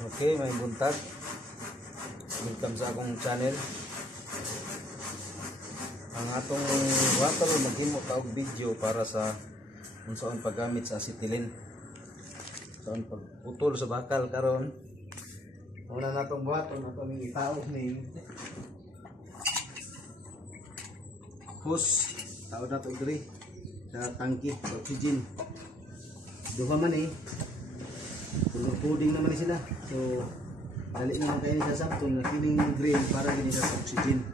Okay, may buntag. Welcome sa akong channel. Ang atong water maghimo ta og video para sa unsaon paggamit sa acetylene. Unsaon pagputol sa bakal karon. Una natong buhaton atong itaog ni hose. Taod nato diri sa tangke sa oxygen. Duha man puding naman sila. So dali naman kayo sa samtong na kining green para gini sa oxygen.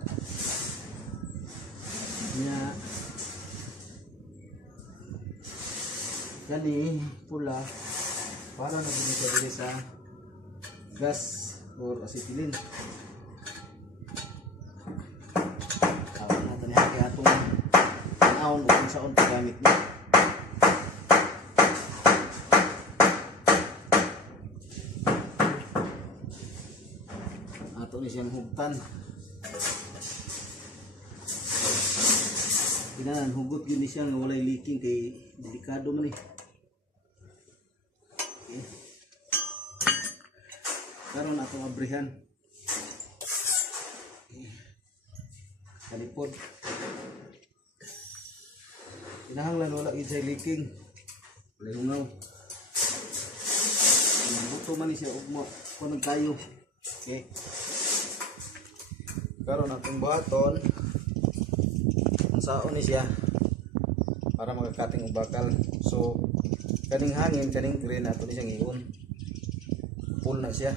Nya kani pula para na gini sa dili sa gas or acetylene. Tawag natin kaya atong naon kung saan paggamit niya. Ato ni siyang hugtan. Kinanan hugot yun ni siya nga walay leaking kay delikado man Okay. Karon atong abrihan. Kalipod. Kinahanglan wala gyud say leaking. Walay hungaw. Buto man ni siya ugmo kun kayo. Okay. Karon atong buhaton unsaon ni siya para magakating og bakal. So kaning hangin kaning green ato ni siyang iyon. Full na siya.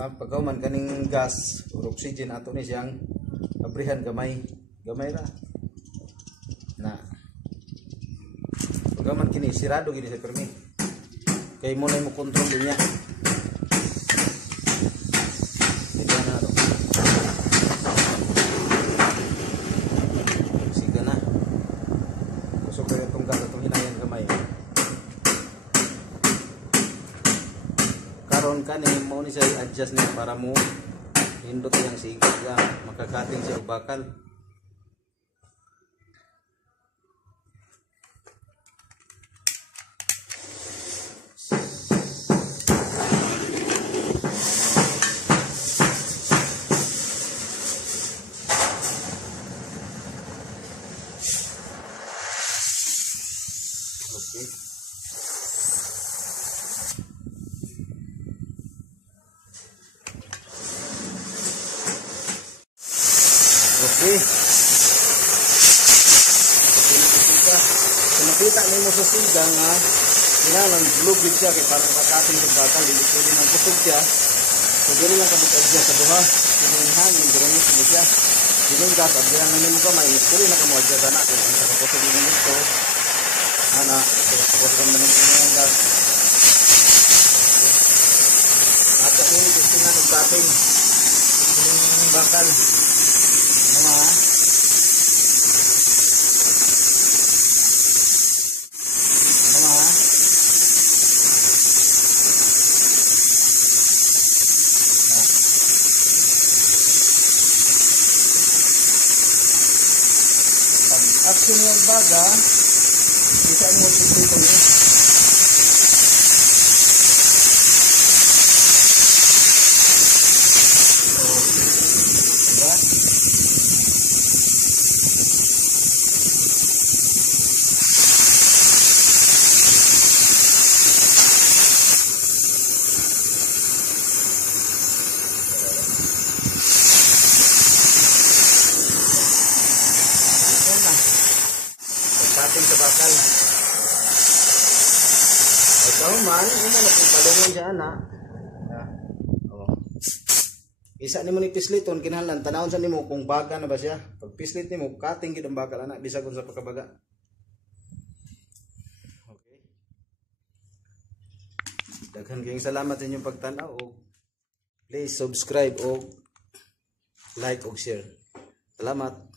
Pagkaw man kaning gas or oxygen ato ni siyang abrihan gamay ra. Na pagkaw man kini sirado gini sa permi. Kay mo na mo kontrol niya. Karon kani mo ni siya adjust niya para mo hindot yang sigit nga makakating siya og bakal. Okay. Okay. Kung nakita nimo sa siga nga kailangan lubid siya kay parang kakating sa bakal dili pwede nang kusog siya. So dili lang kabutad siya sa duha. Kung hangin durungit mo siya. Dinong gas abyan na nimo kamay, dili na kamo adjust na kung sa kusog mo nito. Ana, so kusog man nimo ang gas. Ato ni gusto na ng tapping. Yung bakal. Action yung baga, bisa mo ito ni. Diba? Kating sa bakal. Ikaw man, mo na palungon siya na. Oh. Isa nimo ni pisliton kinahanglan tanawon sa nimo kung baga na ba siya. Pag pislit nimo kating gid ang bakal ana bisag sa pagkabaga. Okay. Daghan kayong salamat sa inyong pagtanaw og please subscribe og like og share. Salamat.